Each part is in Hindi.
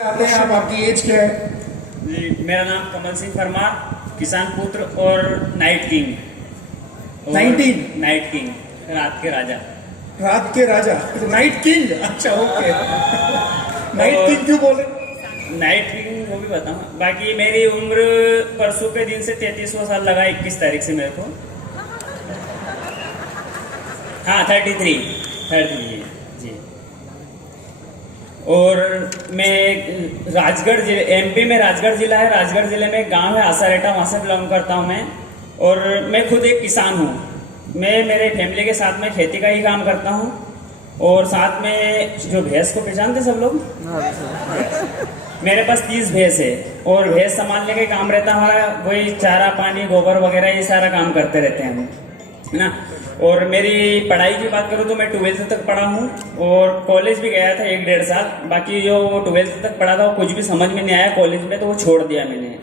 आते हैं आप, आपकी एज क्या है? जी, मेरा नाम कमल सिंह परमार, किसान पुत्र और नाइट किंग। 19 नाइट किंग, रात के राजा। रात के राजा, नाइट किंग। अच्छा, ओके। नाइट किंग क्यों बोल रहे? नाइट किंग वो भी बताऊँ। बाकी मेरी उम्र परसों के दिन से 33वां साल लगा, 21 तारीख से मेरे को। हाँ, 33 जी। और मैं राजगढ़ जिले, एमपी में राजगढ़ जिला है, राजगढ़ जिले में एक गांव है आसारेटा, वहाँ से बिलोंग करता हूँ मैं। और मैं खुद एक किसान हूँ। मैं मेरे फैमिली के साथ में खेती का ही काम करता हूँ। और साथ में जो भैंस को पहचानते सब लोग, मेरे पास 30 भैंस है। और भैंस संभालने का काम रहता है हमारा, वही चारा पानी गोबर वगैरह ये सारा काम करते रहते हैं हम, है ना। और मेरी पढ़ाई की बात करूँ तो मैं 12th तक पढ़ा हूँ और कॉलेज भी गया था 1-1.5 साल। बाकी जो 12th तक पढ़ा था वो कुछ भी समझ में नहीं आया कॉलेज में, तो वो छोड़ दिया मैंने।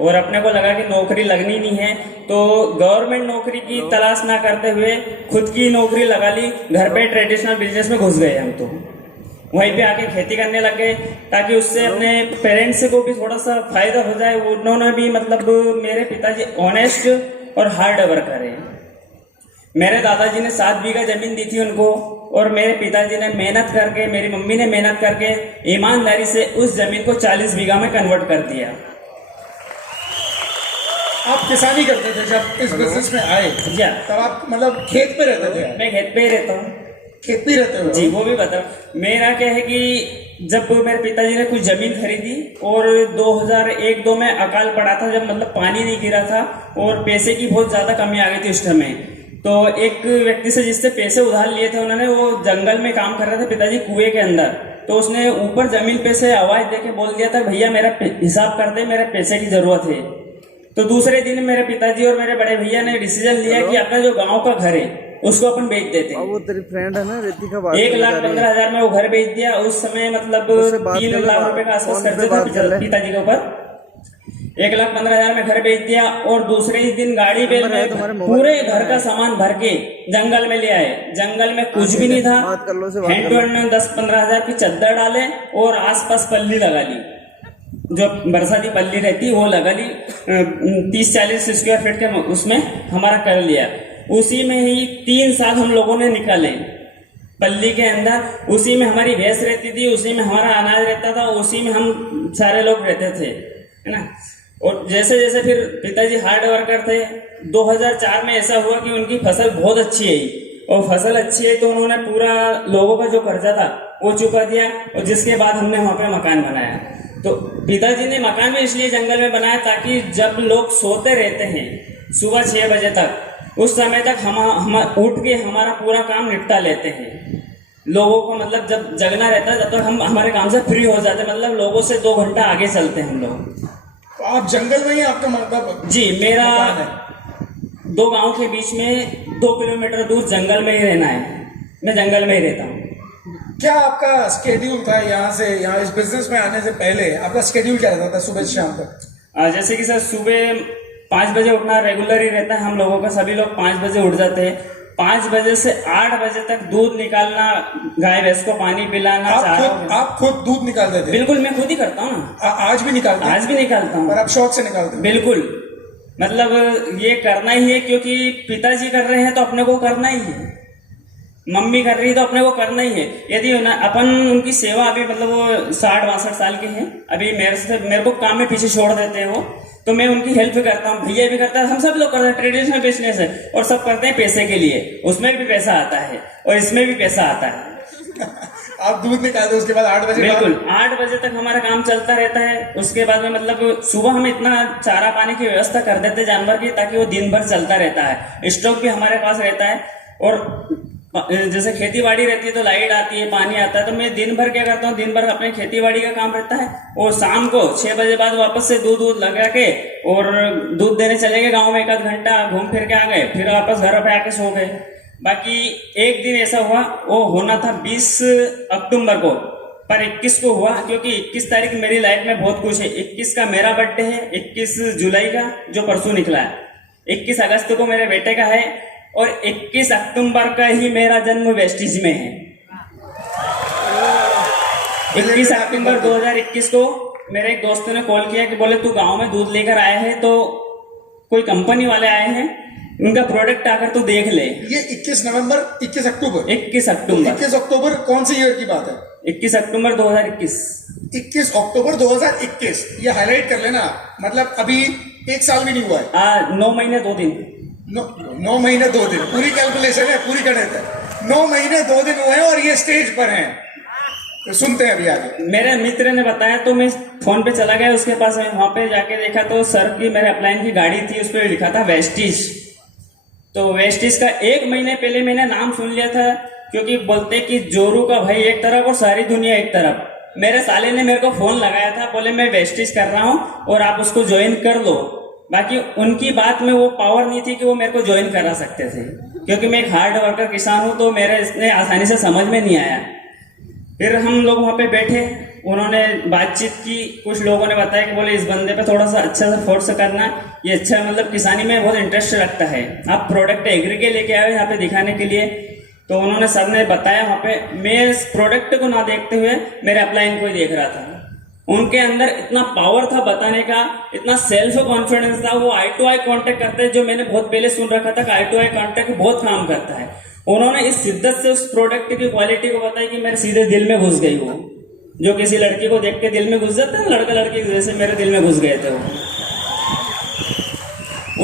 और अपने को लगा कि नौकरी लगनी नहीं है, तो गवर्नमेंट नौकरी की तलाश ना करते हुए खुद की नौकरी लगा ली। घर पे ट्रेडिशनल बिजनेस में घुस गए हम, तो वहीं पे आके खेती करने लग गए ताकि उससे अपने पेरेंट्स को भी थोड़ा सा फायदा हो जाए। उन्होंने भी मतलब, मेरे पिताजी ऑनेस्ट और हार्ड वर्कर है। मेरे दादाजी ने 7 बीघा जमीन दी थी उनको, और मेरे पिताजी ने मेहनत करके, मेरी मम्मी ने मेहनत करके ईमानदारी से उस जमीन को 40 बीघा में कन्वर्ट कर दिया। आप किसानी करते थे जब इस बिजनेस में आए? जी, तब आप मतलब खेत पे रहते थे? मैं खेत पे ही रहता हूँ। खेत पे ही रहते हो? जी, वो भी बता। मेरा क्या है कि जब मेरे पिताजी ने कुछ जमीन खरीदी और 2001-2 में अकाल पड़ा था, जब मतलब पानी नहीं गिरा था और पैसे की बहुत ज्यादा कमी आ गई थी उस समय। तो एक व्यक्ति से जिससे पैसे उधार लिए थे उन्होंने, वो जंगल में काम कर रहे थे पिताजी कुएं के अंदर, तो उसने ऊपर जमीन पे से आवाज देके बोल दिया था, भैया मेरा हिसाब कर दे, मेरे पैसे की जरूरत है। तो दूसरे दिन मेरे पिताजी और मेरे बड़े भैया ने डिसीजन लिया कि अपना जो गांव का घर है उसको अपन बेच देते हैं। वो तेरी फ्रेंड है ना रितिका, 1,15,000 में वो घर बेच दिया। उस समय मतलब 3 लाख रुपए का आसपास खर्चे थे पिताजी के ऊपर। 1,15,000 में घर बेच दिया और दूसरे ही दिन गाड़ी बेल में पूरे घर का सामान भर के जंगल में ले आए। जंगल में कुछ भी नहीं था, हैंड टू हैंड में 10-15 हजार की चद्दर डाले और आसपास पल्ली लगा ली, जो बरसाती पल्ली रहती वो लगा ली। 30-40 स्क्वायर फीट के उसमें हमारा कर लिया। उसी में ही 3 साल हम लोगों ने निकाले पल्ली के अंदर। उसी में हमारी भैंस रहती थी, उसी में हमारा अनाज रहता था, उसी में हम सारे लोग रहते थे, है ना। और जैसे जैसे फिर पिताजी हार्ड वर्कर थे, 2004 में ऐसा हुआ कि उनकी फसल बहुत अच्छी आई, और फसल अच्छी है तो उन्होंने पूरा लोगों का जो कर्जा था वो चुका दिया। और जिसके बाद हमने वहां पे मकान बनाया। तो पिताजी ने मकान भी इसलिए जंगल में बनाया ताकि जब लोग सोते रहते हैं सुबह 6 बजे तक, उस समय तक हम उठ के हमारा पूरा काम निपटा लेते हैं। लोगों को मतलब जब जगना रहता है तब तक हम हमारे काम से फ्री हो जाते हैं, मतलब लोगों से 2 घंटा आगे चलते हैं हम लोग। तो आप जंगल में ही आपका मतलब? जी, मेरा 2 गांव के बीच में 2 किलोमीटर दूर जंगल में ही रहना है। मैं जंगल में ही रहता हूँ। क्या आपका स्केड्यूल था यहाँ इस बिजनेस में आने से पहले? आपका स्केड्यूल क्या रहता था सुबह से शाम तक? जैसे कि सर, सुबह 5 बजे उठना रेगुलर ही रहता है हम लोगों का। सभी लोग 5 बजे उठ जाते हैं। 5 बजे से 8 बजे तक दूध निकालना, गाय भैंस को पानी पिलाना। आप खुद दूध निकालते थे? बिल्कुल, मैं खुद ही करता हूँ ना। आज भी निकालते हैं? आज भी निकालता हूँ। और आप शौक से निकालते हैं? बिल्कुल, मतलब ये करना ही है, क्योंकि पिताजी कर रहे हैं तो अपने को करना ही है, मम्मी कर रही है तो अपने को करना ही है। यदि अपन उनकी सेवा, अभी मतलब वो 60-62 साल के हैं, अभी मेरे को काम में पीछे छोड़ देते हैं वो, तो मैं उनकी हेल्प करता हूँ। भैया भी करता है, हम सब लोग करते हैं। ट्रेडिशनल बिजनेस है और सब करते हैं पैसे के लिए। उसमें भी पैसा आता है और इसमें भी पैसा आता है। आप दूध निकालते उसके बाद 8 बजे? बिल्कुल, 8 बजे तक हमारा काम चलता रहता है। उसके बाद में मतलब सुबह हम इतना चारा पानी की व्यवस्था कर देते जानवर की, ताकि वो दिन भर चलता रहता है। स्टॉक भी हमारे पास रहता है। और जैसे खेती बाड़ी रहती है तो लाइट आती है, पानी आता है, तो मैं दिन भर क्या करता हूँ, दिन भर अपने खेती बाड़ी का काम रहता है। और शाम को 6 बजे बाद वापस से दूध लगा के और दूध देने चले गए गाँव में, 1 आध घंटा घूम फिर के आ गए, फिर वापस घर पे आके सो गए। बाकी एक दिन ऐसा हुआ, वो होना था 20 अक्टूबर को, पर 21 को हुआ, क्योंकि 21 तारीख मेरी लाइफ में बहुत कुछ है। 21 का मेरा बर्थडे है, 21 जुलाई का जो परसों निकला है, 21 अगस्त को मेरे बेटे का है, और 21 अक्टूबर का ही मेरा जन्म वेस्टिज में है। 21 अक्टूबर 2021 को मेरे एक दोस्त ने कॉल किया कि बोले तू गांव में दूध लेकर आया है, तो कोई कंपनी वाले आए हैं, उनका प्रोडक्ट आकर तू देख ले। ये 21 नवंबर 21 अक्टूबर 21 अक्टूबर 21 अक्टूबर कौन सी ईयर की बात है? 21 अक्टूबर 2021। 21 अक्टूबर 2021, ये हाईलाइट कर लेना, मतलब अभी 1 साल भी नहीं हुआ है। 9 महीने 2 दिन। 9 महीने 2 दिन, पूरी कैलकुलेशन है, पूरी गणित है। 9 महीने 2 दिन हुए हैं और ये स्टेज पर हैं। तो सुनते हैं अभी आगे। मेरे मित्र ने बताया तो मैं फोन पे चला गया उसके पास, वहां पे जाके देखा तो सर की मेरे अपलाइन की गाड़ी थी, उस पर लिखा था वेस्टिज। तो वेस्टिज का 1 महीने पहले मैंने नाम सुन लिया था, क्योंकि बोलते कि जोरू का भाई एक तरफ और सारी दुनिया एक तरफ। मेरे साले ने मेरे को फोन लगाया था, बोले मैं वेस्टिज कर रहा हूँ और आप उसको ज्वाइन कर लो। बाकी उनकी बात में वो पावर नहीं थी कि वो मेरे को ज्वाइन करा सकते थे, क्योंकि मैं एक हार्ड वर्कर किसान हूँ, तो मेरे इसने आसानी से समझ में नहीं आया। फिर हम लोग वहाँ पे बैठे, उन्होंने बातचीत की, कुछ लोगों ने बताया कि बोले इस बंदे पे थोड़ा सा अच्छा सा फोर्स करना, ये अच्छा मतलब किसानी में बहुत इंटरेस्ट रखता है, आप प्रोडक्ट एग्री के लेके आए यहाँ पे दिखाने के लिए। तो उन्होंने सर ने बताया वहाँ पे, मैं इस प्रोडक्ट को ना देखते हुए मेरे अपलाइन को ही देख रहा था। उनके अंदर इतना पावर था बताने का, इतना सेल्फ कॉन्फिडेंस था, वो आई टू आई कॉन्टेक्ट करते हैं, जो मैंने बहुत पहले सुन रखा था कि आई टू आई कॉन्टेक्ट बहुत काम करता है। उन्होंने इस शिद्दत से उस प्रोडक्ट की क्वालिटी को बताया कि मेरे सीधे दिल में घुस गई वो, जो किसी लड़की को देख के दिल में घुस जाता है, लड़का लड़की जैसे मेरे दिल में घुस गए थे वो।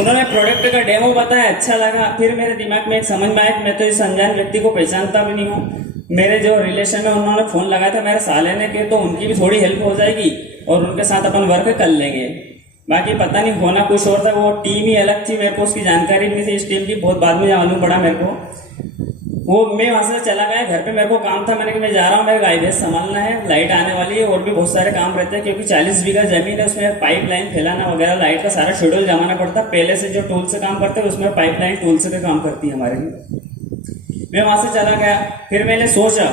उन्होंने प्रोडक्ट का डेमो बताया, अच्छा लगा। फिर मेरे दिमाग में एक समझ में आया कि मैं तो इस अनजान व्यक्ति को पहचानता भी नहीं हूँ। मेरे जो रिलेशन में उन्होंने फोन लगाया था मेरे साले ने के, तो उनकी भी थोड़ी हेल्प हो जाएगी और उनके साथ अपन वर्क कर लेंगे। बाकी पता नहीं होना कुछ और था, वो टीम ही अलग थी, मेरे को उसकी जानकारी भी नहीं थी इस टीम की, बहुत बाद में मालूम पड़ा मेरे को। वो मैं वहां से चला गया, घर पे मेरे को काम था, मैंने कि मैं जा रहा हूँ, मेरे गाय भैंस संभालना है, लाइट आने वाली है और भी बहुत सारे काम रहते हैं, क्योंकि 40 बीघा जमीन है, उसमें पाइपलाइन फैलाना वगैरह, लाइट का सारा शेड्यूल जमाना पड़ता। पहले से जो टूल से काम करते हैं उसमें पाइपलाइन टूल से काम करती है हमारे लिए। मैं वहां से चला गया, फिर मैंने सोचा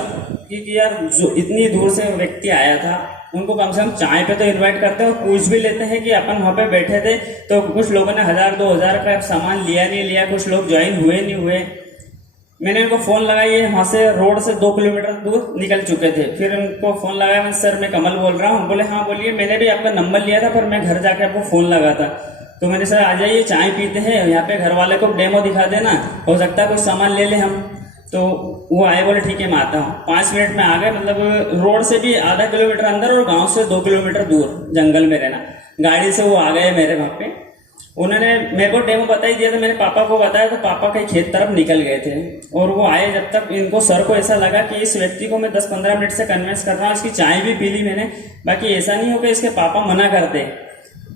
कि यार जो इतनी दूर से व्यक्ति आया था, उनको कम से कम चाय पे तो इनवाइट करते हैं और पूछ भी लेते हैं कि अपन वहाँ पे बैठे थे तो कुछ लोगों ने 1000-2000 का सामान लिया नहीं लिया, कुछ लोग ज्वाइन हुए नहीं हुए। मैंने उनको फोन लगाया, वहां से रोड से 2 किलोमीटर दूर निकल चुके थे। फिर उनको फोन लगाया, मैं सर मैं कमल बोल रहा हूँ। बोले हाँ बोलिए, मैंने भी आपका नंबर लिया था पर मैं घर जाके आपको फोन लगा था। तो मैंने सर आ जाइए, चाय पीते हैं, यहाँ पे घर वाले को डेमो दिखा देना, हो सकता है कुछ सामान ले ले हम। तो वो आए, बोले ठीक है मैं आता हूँ। 5 मिनट में आ गए, मतलब रोड से भी आधा किलोमीटर अंदर और गाँव से 2 किलोमीटर दूर जंगल में रहना। गाड़ी से वो आ गए मेरे वहाँ पे। उन्होंने मेरे को डेमो बता ही दिया था, मेरे पापा को बताया तो पापा कहीं खेत तरफ निकल गए थे और वो आए। जब तक इनको सर को ऐसा लगा कि इस व्यक्ति को मैं 10-15 मिनट से कन्विंस कर रहा हूँ, इसकी चाय भी पी ली मैंने, बाकी ऐसा नहीं हो कि इसके पापा मना करते।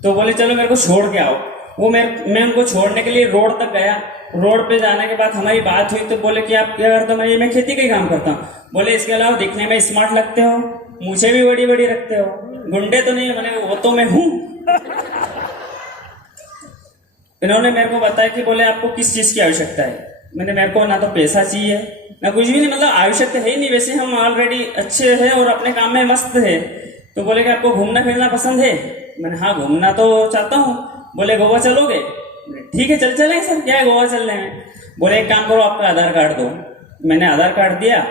तो बोले चलो मेरे को छोड़ के आओ। वो मैं उनको छोड़ने के लिए रोड तक गया। रोड पे जाने के बाद हमारी बात हुई तो बोले कि आप क्या करते हो? मैं खेती का ही काम करता हूँ। बोले इसके अलावा दिखने में स्मार्ट लगते हो, मुझे भी बड़ी बड़ी रखते हो, गुंडे तो नहीं? मैंने वो तो मैं हूँ। इन्होंने मेरे को बताया कि बोले आपको किस चीज की आवश्यकता है। मैंने मेरे को ना तो पैसा चाहिए ना कुछ भी नहीं, मतलब आवश्यकता है ही नहीं, वैसे हम ऑलरेडी अच्छे हैं और अपने काम में मस्त है। तो बोले कि आपको घूमना फिरना पसंद है? मैंने हाँ घूमना तो चाहता हूँ। बोले गोवा चलोगे? ठीक है चल चलेंगे सर, क्या है गोवा चलने में। बोले एक काम करो, आपका आधार कार्ड दो। मैंने आधार कार्ड दिया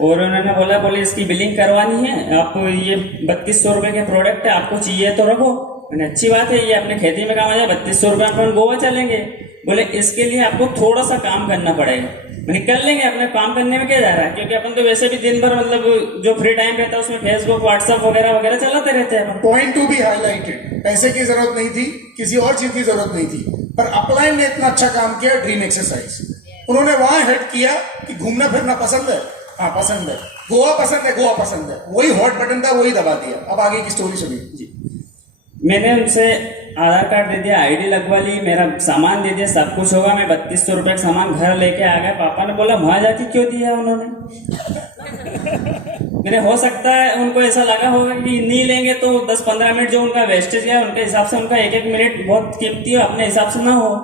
और उन्होंने बोले इसकी बिलिंग करवानी है, आपको ये 3200 रुपए के प्रोडक्ट है, आपको चाहिए तो रखो। मैंने अच्छी बात है, ये अपने खेती में काम आ जाए, 3200 रुपये अपन गोवा चलेंगे। बोले इसके लिए आपको थोड़ा सा काम करना पड़ेगा। मैंने कर लेंगे, अपने काम करने में क्या जा रहा है, क्योंकि अपन तो वैसे भी दिन भर मतलब जो फ्री टाइम रहता है उसमें फेसबुक व्हाट्सएप वगैरह वगैरह चलाते रहते हैं। पॉइंट टू बी हाईलाइटेड, पैसे की जरूरत नहीं थी, किसी और चीज की जरूरत नहीं थी, पर अपलाइन ने इतना अच्छा काम किया। ड्रीम एक्सरसाइज उन्होंने वहां हेड किया कि घूमना फिरना पसंद है, हाँ पसंद है, गोवा पसंद है, गोवा पसंद है, वही हॉट बटन था, वही दबा दिया। अब आगे की स्टोरी सुनिए जी। मैंने उनसे आधार कार्ड दे दिया, आईडी लगवा ली, मेरा सामान दे दिया, सब कुछ होगा। मैं 3200 रुपये का सामान घर लेके आ गया। पापा ने बोला वहां जाके क्यों दिया उन्होंने? मैंने हो सकता है उनको ऐसा लगा होगा कि नहीं लेंगे तो 10-15 मिनट जो उनका वेस्टेज है उनके हिसाब से उनका 1-1 मिनट बहुत कीमती हो, अपने हिसाब से ना हो।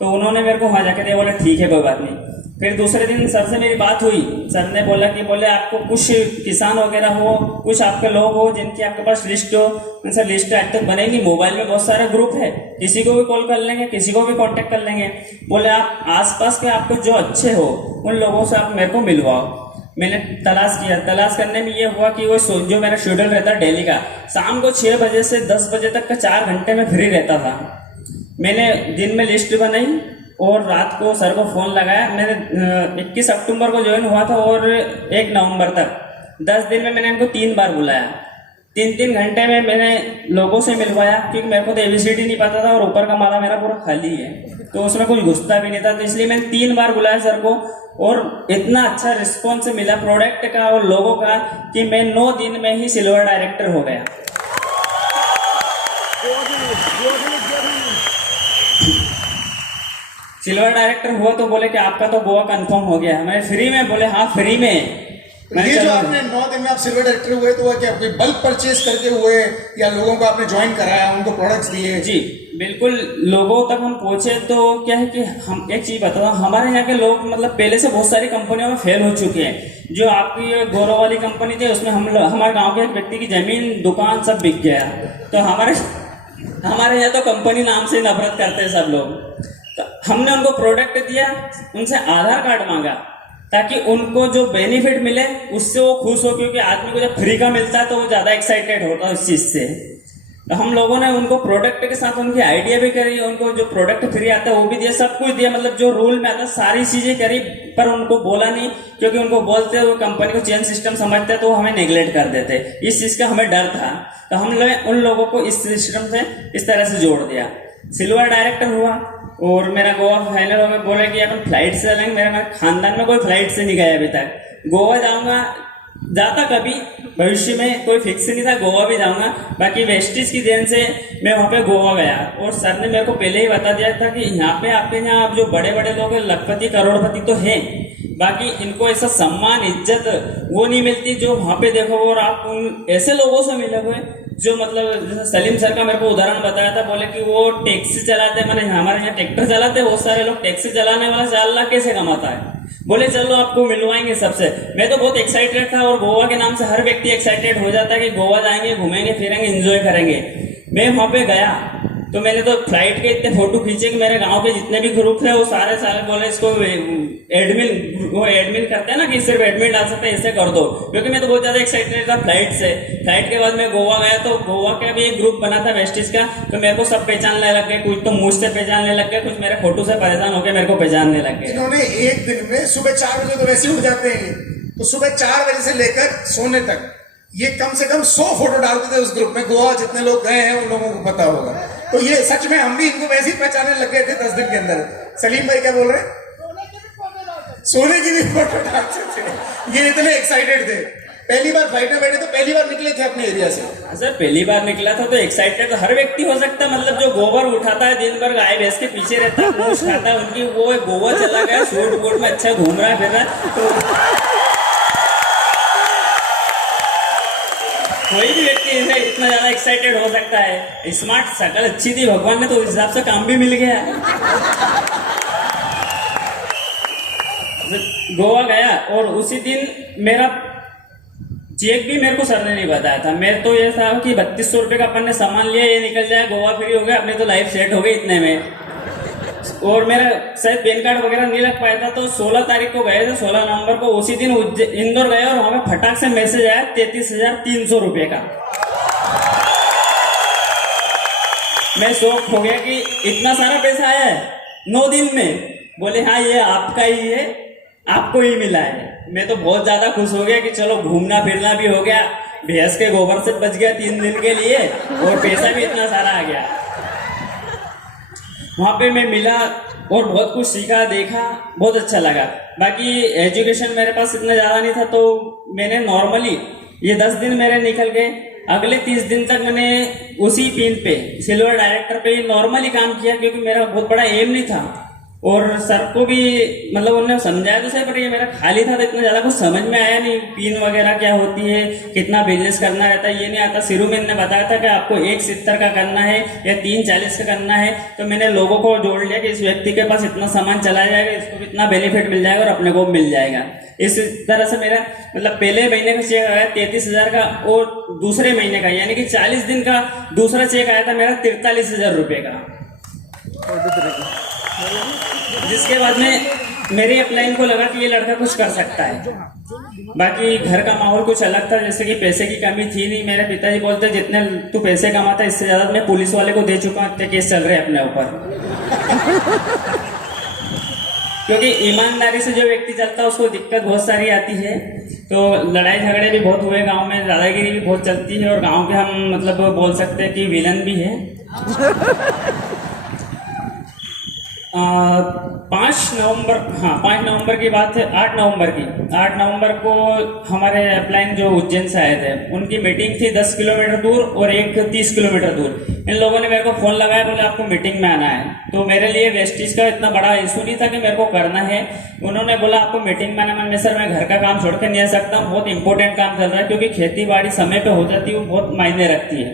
तो उन्होंने मेरे को वहां जाके दिया। बोले ठीक है कोई बात नहीं। फिर दूसरे दिन सर से मेरी बात हुई। सर ने बोला कि बोले आपको कुछ किसान वगैरह हो, कुछ आपके लोग हो जिनकी आपके पास लिस्ट हो, सर लिस्ट आज तक बनेगी, मोबाइल में बहुत सारे ग्रुप है, किसी को भी कॉल कर लेंगे, किसी को भी कांटेक्ट कर लेंगे। बोले आप आसपास के आपको जो अच्छे हो उन लोगों से आप मेरे को मिलवाओ। मैंने तलाश किया। तलाश करने में ये हुआ कि वो जो मेरा शेड्यूल रहता है डेली का, शाम को 6 बजे से 10 बजे तक का 4 घंटे में फ्री रहता था। मैंने दिन में लिस्ट बनाई और रात को सर को फ़ोन लगाया। मैंने 21 अक्टूबर को ज्वाइन हुआ था और 1 नवंबर तक 10 दिन में मैंने इनको 3 बार बुलाया। 3-3 घंटे में मैंने लोगों से मिलवाया, क्योंकि मेरे को तो ABCD नहीं पता था और ऊपर का माला मेरा पूरा खाली है, तो उसमें कुछ घुसता भी नहीं था। तो इसलिए मैंने 3 बार बुलाया सर को और इतना अच्छा रिस्पॉन्स मिला प्रोडक्ट का और लोगों का कि मैं 9 दिन में ही सिल्वर डायरेक्टर हो गया। सिल्वर डायरेक्टर हुआ तो बोले कि आपका तो गोवा कंफर्म हो गया। मैं फ्री में, बोले हाँ फ्री में। ये जो आपने 9 दिन में आप सिल्वर डायरेक्टर हुए, तो क्या कोई बल्क परचेज करके हुए या लोगों को आपने ज्वाइन कराया, उनको प्रोडक्ट्स दिए? जी बिल्कुल, लोगों तक हम पहुंचे। तो क्या है कि हम एक चीज बताता हूँ, हमारे यहाँ के लोग मतलब पहले से बहुत सारी कंपनियों में फेल हो चुके हैं। जो आपकी ये गौरव वाली कंपनी थी, उसमें हमारे गाँव के एक व्यक्ति की जमीन दुकान सब बिक गया। तो हमारे यहाँ तो कंपनी नाम से नफरत करते हैं सब लोग। तो हमने उनको प्रोडक्ट दिया, उनसे आधार कार्ड मांगा ताकि उनको जो बेनिफिट मिले उससे वो खुश हो, क्योंकि आदमी को जब फ्री का मिलता है तो वो ज़्यादा एक्साइटेड होता है उस चीज़ से। तो हम लोगों ने उनको प्रोडक्ट के साथ उनकी आइडिया भी करी, उनको जो प्रोडक्ट फ्री आता है वो भी दिया, सब कुछ दिया, मतलब जो रूल में आता है सारी चीज़ें करी। पर उनको बोला नहीं, क्योंकि उनको बोलते वो कंपनी को चेन सिस्टम समझते हैं तो वो हमें नेग्लेक्ट कर देते। इस चीज़ का हमें डर था, तो हम लोग उन लोगों को इस सिस्टम से इस तरह से जोड़ दिया। सिल्वर डायरेक्टर हुआ और मेरा गोवा फाइनल हो गया। बोले कि अपन फ्लाइट से चलेंगे। मेरे खानदान में कोई फ्लाइट से नहीं गया अभी तक। गोवा जाऊंगा, जाता कभी भविष्य में कोई फिक्स नहीं था, गोवा भी जाऊंगा। बाकी वेस्टिज की देन से मैं वहाँ पे गोवा गया और सर ने मेरे को पहले ही बता दिया था कि यहाँ पे आपके यहाँ अब जो बड़े बड़े लोग हैं, लखपति करोड़पति तो हैं, बाकी इनको ऐसा सम्मान इज्जत वो नहीं मिलती जो वहाँ पे देखोगे। और आप उन ऐसे लोगों से मिलोगे जो मतलब जैसे सलीम सर का मेरे को उदाहरण बताया था। बोले कि वो टैक्सी चलाते हैं, मैंने हमारे यहाँ ट्रैक्टर चलाते हैं बहुत सारे लोग। टैक्सी चलाने वाला 4 लाख कैसे कमाता है? बोले चलो आपको मिलवाएंगे सबसे। मैं तो बहुत एक्साइटेड था और गोवा के नाम से हर व्यक्ति एक्साइटेड हो जाता है कि गोवा जाएंगे, घूमेंगे फिरेंगे, एंजॉय करेंगे। मैं वहाँ पे गया तो मैंने तो फ्लाइट के इतने फोटो खींचे कि मेरे गांव के जितने भी ग्रुप थे वो सारे बोले इसको एडमिन करते हैं ना कि सिर्फ एडमिन डाल सकते हैं, इसे कर दो। क्योंकि मैं तो बहुत ज्यादा एक्साइटेड था फ्लाइट से। फ्लाइट के बाद मैं गोवा गया तो गोवा का भी एक ग्रुप बना था वेस्टिज का, तो मेरे को सब पहचानने लग गए। कुछ तो मुझसे पहचानने लग गए, कुछ मेरे फोटो से परेशान होकर मेरे को पहचानने लग गए। इन्होंने एक दिन में सुबह 4 बजे तो वैसे उठ जाते हैं, तो सुबह 4 बजे से लेकर सोने तक ये कम से कम 100 फोटो डालते थे उस ग्रुप में। गोवा जितने लोग गए हैं उन लोगों को पता होगा। तो ये सच में हम भी इनको वैसे ही पहचानने लग गए थे 10 दिन के अंदर। सलीम भाई क्या बोल रहे हैं? सोने की भी फोटो डालते थे। ये इतने एक्साइटेड थे। पहली बार फ्लाइट में बैठे तो पहली बार निकले थे अपने एरिया से। सर पहली बार निकला था तो एक्साइटेड तो हर व्यक्ति हो सकता है। मतलब जो गोबर उठाता है, दिन भर गाय भैंस के पीछे रहता है, पूछ खाता है उनकी, वो गोवा चला गया, सूट बूट में अच्छा घूम रहा है फिर रहा है। तो कोई भी व्यक्ति इतना ज्यादा एक्साइटेड हो सकता है। स्मार्ट शकल अच्छी थी भगवान ने, तो उस हिसाब से काम भी मिल गया। गोवा गया और उसी दिन मेरा चेक भी मेरे को सर ने नहीं बताया था। मैं तो ये था कि 3200 रुपये का अपन ने सामान लिया, ये निकल जाए, गोवा फ्री हो गया, अपनी तो लाइफ सेट हो गई इतने में। और मेरा शायद पैन कार्ड वगैरह नहीं लग पाया था, तो 16 तारीख को गए थे, 16 नवंबर को। उसी दिन इंदौर गए और वहां पे फटाक से मैसेज आया 33,300 रुपये का। मैं शौक हो गया कि इतना सारा पैसा आया है 9 दिन में। बोले हाँ ये आपका ही है, आपको ही मिला है। मैं तो बहुत ज्यादा खुश हो गया कि चलो घूमना फिरना भी हो गया, भैंस के गोबर से बच गया 3 दिन के लिए और पैसा भी इतना सारा आ गया। वहाँ पे मैं मिला और बहुत कुछ सीखा, देखा, बहुत अच्छा लगा। बाकी एजुकेशन मेरे पास इतना ज़्यादा नहीं था, तो मैंने नॉर्मली ये 10 दिन मेरे निकल गए। अगले 30 दिन तक मैंने उसी पिन पे, सिल्वर डायरेक्टर पे नॉर्मली काम किया, क्योंकि मेरा बहुत बड़ा एम नहीं था। और सर को भी मतलब उन्होंने समझाया तो सही, पर ये मेरा खाली था तो इतना ज़्यादा कुछ समझ में आया नहीं। पिन वगैरह क्या होती है, कितना बिजनेस करना रहता है, ये नहीं आता। शुरू में इन्होंने बताया था कि आपको 170 का करना है या 340 का करना है। तो मैंने लोगों को जोड़ लिया कि इस व्यक्ति के पास इतना सामान चला जाएगा, इसको इतना बेनिफिट मिल जाएगा और अपने को मिल जाएगा। इस तरह से मेरा मतलब पहले महीने का चेक आया 33,000 का, और दूसरे महीने का यानी कि 40 दिन का दूसरा चेक आया था मेरा 43,000 रुपये का। जिसके बाद में मेरे अपलाइन को लगा कि ये लड़का कुछ कर सकता है। बाकी घर का माहौल कुछ अलग था, जैसे कि पैसे की कमी थी नहीं। मेरे पिताजी बोलते जितने तू पैसे कमाता है इससे ज्यादा मैं पुलिस वाले को दे चुका हूँ, इतने केस चल रहे हैं अपने ऊपर। क्योंकि ईमानदारी से जो व्यक्ति चलता है उसको दिक्कत बहुत सारी आती है। तो लड़ाई झगड़े भी बहुत हुए गांव में, दादागिरी भी बहुत चलती है, और गांव के हम मतलब बोल सकते हैं कि विलन भी है। 5 नवंबर की बात है, 8 नवंबर को हमारे अपलाइन जो उज्जैन से आए थे उनकी मीटिंग थी 10 किलोमीटर दूर और एक 30 किलोमीटर दूर। इन लोगों ने मेरे को फोन लगाया, बोले आपको मीटिंग में आना है। तो मेरे लिए वेस्टिज का इतना बड़ा इशू नहीं था कि मेरे को करना है। उन्होंने बोला आपको मीटिंग में आना। मैंने सर मैं घर का काम छोड़ के नहीं आ सकता, बहुत इंपॉर्टेंट काम चल रहा है, क्योंकि खेती बाड़ी समय पे हो जाती है, वो बहुत मायने रखती है।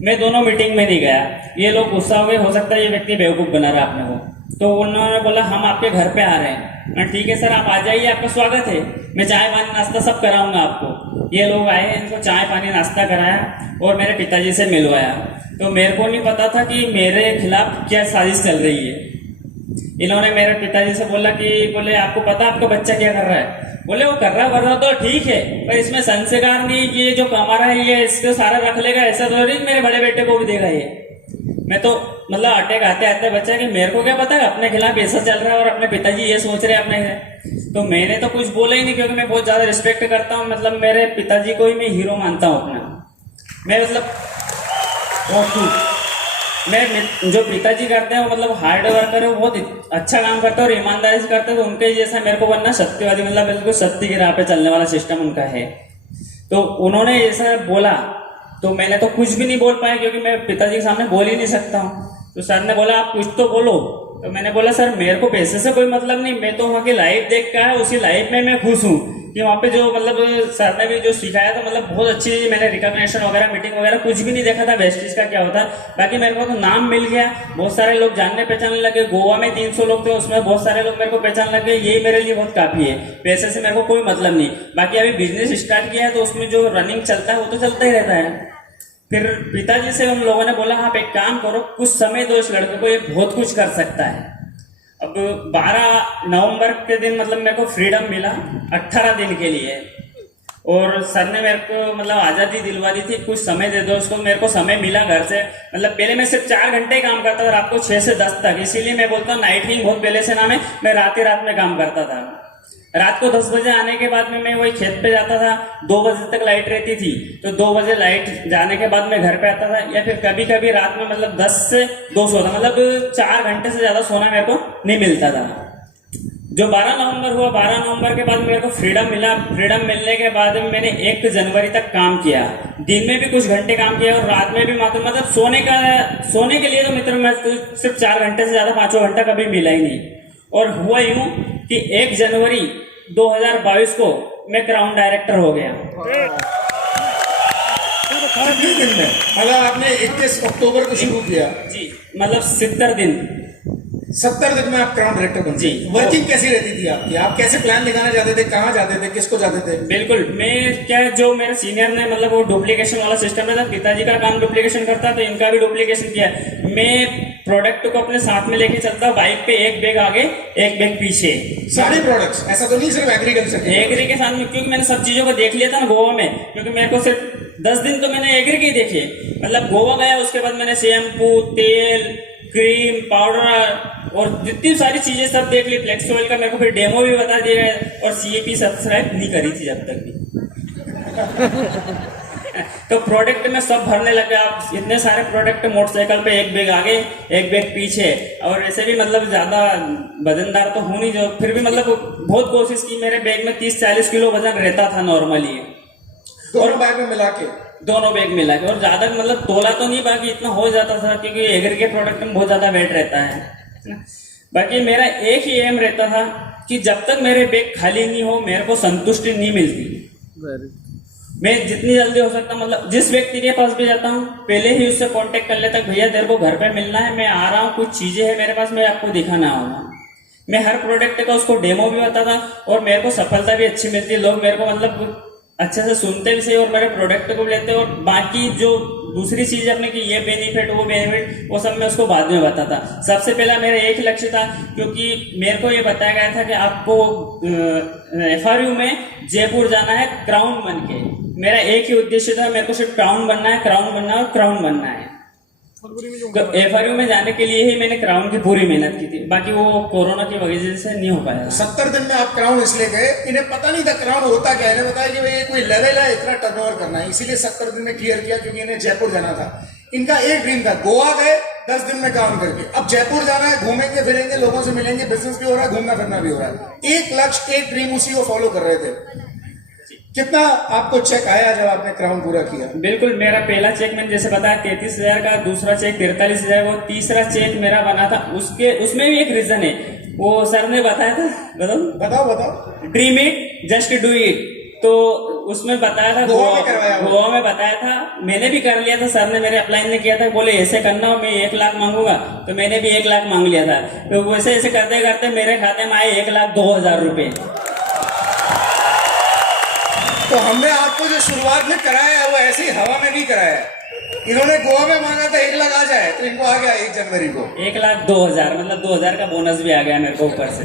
मैं दोनों मीटिंग में नहीं गया। ये लोग गुस्सा हो गए, हो सकता है ये व्यक्ति बेवकूफ बना रहा अपने को। तो उन्होंने बोला हम आपके घर पे आ रहे हैं। ठीक है सर आप आ जाइए, आपका स्वागत है, मैं चाय पानी नाश्ता सब कराऊंगा आपको। ये लोग आए, इनको चाय पानी नाश्ता कराया और मेरे पिताजी से मिलवाया। तो मेरे को नहीं पता था कि मेरे खिलाफ क्या साजिश चल रही है। इन्होंने मेरे पिताजी से बोला कि बोले आपको पता आपका बच्चा क्या कर रहा है? बोले वो कर रहा तो ठीक है, पर इसमें संस्कार नहीं, ये जो कमा रहा है ये इसको सारा रख लेगा, ऐसा तो नहीं मेरे बड़े बेटे को भी देगा ये। मैं तो मतलब अटैक आते आते बच्चा कि मेरे को क्या पता है अपने खिलाफ ऐसा चल रहा है और अपने पिताजी ये सोच रहे हैं अपने। तो मैंने तो कुछ बोला ही नहीं, क्योंकि मैं बहुत ज्यादा रिस्पेक्ट करता हूँ, मतलब मेरे पिताजी को ही मैं हीरो मानता हूँ अपना। मैं मतलब मैं जो पिताजी करते हैं वो मतलब हार्ड वर्कर है, वो बहुत अच्छा काम करते हैं और ईमानदारी से करते हैं। तो उनके जैसा मेरे को बनना सत्यवादी, मतलब बिल्कुल सत्य की राह पे चलने वाला सिस्टम उनका है। तो उन्होंने ऐसा बोला तो मैंने तो कुछ भी नहीं बोल पाया, क्योंकि मैं पिताजी के सामने बोल ही नहीं सकता हूँ। तो सर ने बोला आप कुछ तो बोलो। तो मैंने बोला सर मेरे को पैसे से कोई मतलब नहीं, मैं तो वहाँ की लाइफ देख के आया, उसी लाइफ में मैं खुश हूँ कि वहाँ पे जो मतलब सर ने भी जो सिखाया था मतलब बहुत अच्छी, मैंने रिकॉग्निशन वगैरह मीटिंग वगैरह कुछ भी नहीं देखा था वेस्टिज का क्या होता है। बाकी मेरे को तो नाम मिल गया, बहुत सारे लोग जानने पहचानने लगे। गोवा में 300 लोग थे, उसमें बहुत सारे लोग मेरे को पहचान लगे। यही मेरे लिए बहुत काफी है, पैसे से मेरे को कोई मतलब नहीं। बाकी अभी बिजनेस स्टार्ट किया है तो उसमें जो रनिंग चलता है वो तो चलता ही रहता है। फिर पिताजी से उन लोगों ने बोला आप एक काम करो, कुछ समय दो इस लड़के को, ये बहुत कुछ कर सकता है। अब 12 नवंबर के दिन मतलब मेरे को फ्रीडम मिला 18 दिन के लिए, और सर ने मेरे को मतलब आज़ादी दिलवा दी थी, कुछ समय दे दो उसको। मेरे को समय मिला घर से, मतलब पहले मैं सिर्फ 4 घंटे ही काम करता था, रात को 6 से 10 तक। इसीलिए मैं बोलता हूँ नाइट किंग बहुत पहले से नाम है। मैं रात ही रात में काम करता था। रात को 10 बजे आने के बाद में मैं वही खेत पे जाता था, 2 बजे तक लाइट रहती थी, तो 2 बजे लाइट जाने के बाद मैं घर पे आता था। या फिर कभी कभी रात में मतलब 10 से 2 सोता, मतलब 4 घंटे से ज्यादा सोना मेरे को नहीं मिलता था। जो 12 नवंबर हुआ, 12 नवंबर के बाद मेरे को फ्रीडम मिला। फ्रीडम मिलने के बाद में मैंने 1 जनवरी तक काम किया। दिन में भी कुछ घंटे काम किया और रात में भी मतलब सोने के लिए तो मित्र मैं सिर्फ 4 घंटे से ज्यादा 5 घंटा कभी मिला ही नहीं। और हुआ यूं कि 1 जनवरी 2022 को मैं क्राउन डायरेक्टर हो गया। कितने दिन में? मतलब आपने 21 अक्टूबर को शुरू किया जी, मतलब 70 दिन 70 दिन में आप क्राउन डायरेक्टर बन जी। वर्किंग कैसी रहती थी आपकी? आप कैसे प्लान दिखाने जाते थे, कहाँ जाते थे, किसको जाते थे? बिल्कुल, मैं क्या जो मेरे सीनियर ने मतलब वो डुप्लीकेशन वाला सिस्टम है था, पिताजी का काम डुप्लीकेशन करता तो इनका भी डुप्लीकेशन किया। मैं प्रोडक्ट को अपने साथ में लेके चलता, बाइक पे 1 बैग आगे 1 बैग पीछे, सारे प्रोडक्ट्स, ऐसा तो नहीं सिर्फ एग्रीकल्चर एग्री के साथ में, क्योंकि मैंने सब चीजों को देख लिया था ना गोवा में। क्योंकि मेरे को सिर्फ 10 दिन तो मैंने एग्री के ही देखे, मतलब गोवा गया, उसके बाद मैंने शैम्पू, तेल, क्रीम, पाउडर और जितनी सारी चीजें सब देख ली। फ्लेक्स ऑयल का मेरे को फिर डेमो भी बता दिया गया, और CAP सब्सक्राइब नहीं करी थी जब तक भी। तो प्रोडक्ट में सब भरने लगा, इतने सारे प्रोडक्ट मोटरसाइकिल पे 1 बैग आगे 1 बैग पीछे, और ऐसे भी मतलब ज्यादा वजनदार तो हूं नहीं, जो फिर भी मतलब बहुत कोशिश की। मेरे बैग में 30-40 किलो वजन रहता था नॉर्मली, दोनों बैग में मिला के, दोनों बैग मिला के। और ज्यादा मतलब तोला तो नहीं, बाकी इतना हो जाता था, क्योंकि एग्री के प्रोडक्ट में बहुत ज्यादा वेट रहता है। बाकी मेरा एक ही एम रहता था कि जब तक मेरे बैग खाली नहीं हो मेरे को संतुष्टि नहीं मिलती। मैं जितनी जल्दी हो सकता मतलब जिस व्यक्ति के पास भी जाता हूँ पहले ही उससे कांटेक्ट कर लेता, भैया तेरे को घर पे मिलना है, मैं आ रहा हूँ, कुछ चीजें हैं मेरे पास, मैं आपको दिखाना आऊंगा। मैं हर प्रोडक्ट का उसको डेमो भी बताता और मेरे को सफलता भी अच्छी मिलती है। लोग मेरे को मतलब अच्छे से सुनते भी सही और मेरे प्रोडक्ट को भी लेते हैं। और बाकी जो दूसरी चीज अपने की ये बेनिफिट वो बेनिफिट वो सब मैं उसको बाद में बताता। सबसे पहला मेरा एक ही लक्ष्य था, क्योंकि मेरे को ये बताया गया था कि आपको FRU में जयपुर जाना है क्राउन बन के। मेरा एक ही उद्देश्य था, मेरे को सिर्फ क्राउन बनना है, क्राउन बनना है और क्राउन बनना है। तो FRU में जाने के लिए ही मैंने क्राउन की पूरी मेहनत की थी, बाकी वो कोरोना की वजह से नहीं हो पाया। 70 दिन में आप क्राउन इसलिए गए, इन्हें पता नहीं था क्राउन होता क्या है। इन्हें बताया कि भाई ये कोई लेवल है, इतना टर्नओवर करना है, इसीलिए 70 दिन में क्लियर किया, क्योंकि इन्हें जयपुर जाना था। इनका एक ड्रीम था, गोवा गए 10 दिन में काम करके, अब जयपुर जाना है, घूमेंगे फिरेंगे, लोगों से मिलेंगे, बिजनेस भी हो रहा है, घूमना फिरना भी हो रहा है। एक लक्ष्य, एक ड्रीम, उसी को फॉलो कर रहे थे। कितना आपको चेक आया जब आपने क्राउन पूरा किया? बिल्कुल, मेरा पहला चेक मैंने जैसे बताया 33,000 का, दूसरा चेक 43,000, वो तीसरा चेक मेरा बना था। उसमें भी एक रीजन है, वो सर ने बताया था। बताओ। Dream it just do it, तो उसमें बताया था, गोवा में बताया था। मैंने भी कर लिया था, सर ने मेरे अपलाइन ने किया था, बोले ऐसे करना हो, मैं 1 लाख मांगूंगा, तो मैंने भी 1 लाख मांग लिया था। तो वैसे ऐसे करते करते मेरे खाते में आए 1,02,000 रुपए। तो हमने आपको जो शुरुआत में कराया है वो ऐसे ही हवा में नहीं कराया है। इन्होंने गोवा में मांगा था 1 लाख आ जाए, तो इनको आ गया 1 जनवरी को 1,02,000, मतलब 2,000 का बोनस भी आ गया मेरे को ऊपर से।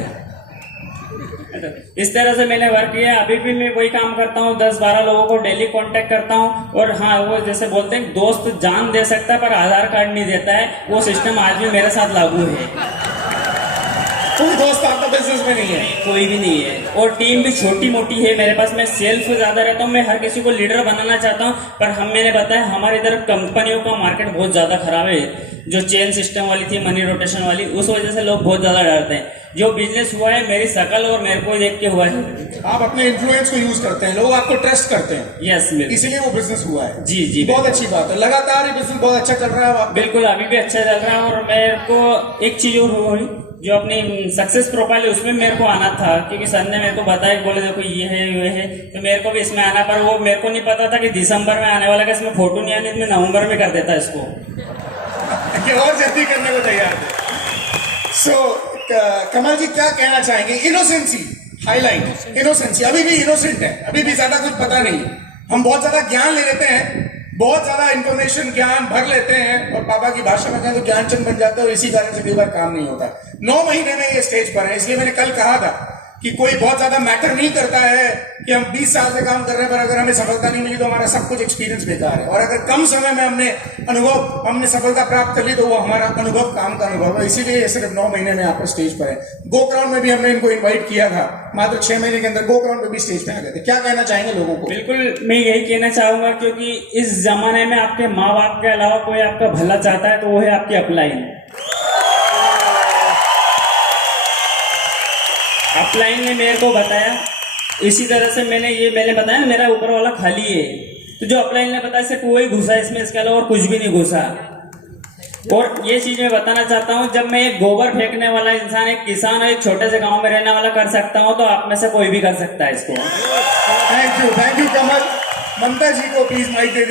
इस तरह से मैंने वर्क किया। अभी भी मैं वही काम करता हूँ, 10-12 लोगों को डेली कांटेक्ट करता हूँ। और हाँ, वो जैसे बोलते हैं दोस्त जान दे सकता है पर आधार कार्ड नहीं देता है, वो सिस्टम आज भी मेरे साथ लागू है। कोई दोस्त आपका बिजनेस में नहीं है? कोई भी नहीं है, और टीम भी छोटी मोटी है मेरे पास। मैं सेल्फ ज्यादा रहता हूँ, मैं हर किसी को लीडर बनाना चाहता हूँ, पर मैंने बताया हमारे इधर कंपनियों का मार्केट बहुत ज्यादा खराब है। जो चेन सिस्टम वाली थी, मनी रोटेशन वाली, उस वजह से लोग बहुत ज्यादा डरते हैं। जो बिजनेस हुआ है मेरी शकल और मेरे को देख के हुआ है। आप अपने इन्फ्लुएंस को यूज करते हैं, लोग आपको ट्रस्ट करते हैं। यस, इसीलिए वो बिजनेस हुआ है। जी, बहुत अच्छी बात है। लगातार ये बिजनेस बहुत अच्छा चल रहा है आपका? बिल्कुल, अभी भी अच्छा चल रहा है। और मेरे को एक चीज और हुई, जो अपनी सक्सेस प्रोफाइल है उसमें मेरे को आना था, क्योंकि सर ने मेरे को बताया, बोले देखो ये है, तो मेरे को भी इसमें आना। पर वो मेरे को नहीं पता था कि दिसंबर में आने वाला का, इसमें फोटो नहीं आने, मैं नवंबर में कर देता इसको। कि और जल्दी करने को तैयार थे। सो कमल जी क्या कहना चाहेंगे? Innocency highlight, innocency. अभी भी इनोसेंट है, अभी भी ज्यादा कुछ पता नहीं। हम बहुत ज्यादा ज्ञान ले लेते हैं, बहुत ज्यादा इंफॉर्मेशन ज्ञान भर लेते हैं, और पापा की भाषा में कहें तो ज्ञानचंद बन जाते हैं, और इसी कारण से कई बार काम नहीं होता। 9 महीने में ये स्टेज पर है। इसलिए मैंने कल कहा था कि कोई बहुत ज्यादा मैटर नहीं करता है कि हम 20 साल से काम कर रहे हैं, पर अगर हमें सफलता नहीं मिली तो हमारा सब कुछ एक्सपीरियंस बेकार है। और अगर कम समय में हमने सफलता प्राप्त कर ली तो वो हमारा अनुभव, काम का अनुभव है। इसीलिए ये सिर्फ 9 महीने में यहाँ पर स्टेज पर है। गो क्राउन में भी हमने इनको इन्वाइट किया था, मात्र 6 महीने के अंदर गो क्राउन में भी स्टेज पे आ गए थे। क्या कहना चाहेंगे लोगों को? बिल्कुल, मैं यही कहना चाहूंगा, क्योंकि इस जमाने में आपके माँ बाप के अलावा कोई आपका भला चाहता है तो वो है आपकी अपलाइन। अपलाइन ने मेरे को बताया, इसी तरह से मैंने बताया मेरा ऊपर वाला खाली है, तो जो अपलाइन ने बताया सिर्फ वही घुसा इसमें, इसके अलावा और कुछ भी नहीं घुसा। और ये चीज मैं बताना चाहता हूँ, जब मैं एक गोबर फेंकने वाला इंसान, एक किसान और एक छोटे से गांव में रहने वाला कर सकता हूँ, तो आप में से कोई भी कर सकता है इसको। थैंक यू कमल। ममता जी को प्लीज माइक दे दीजिए।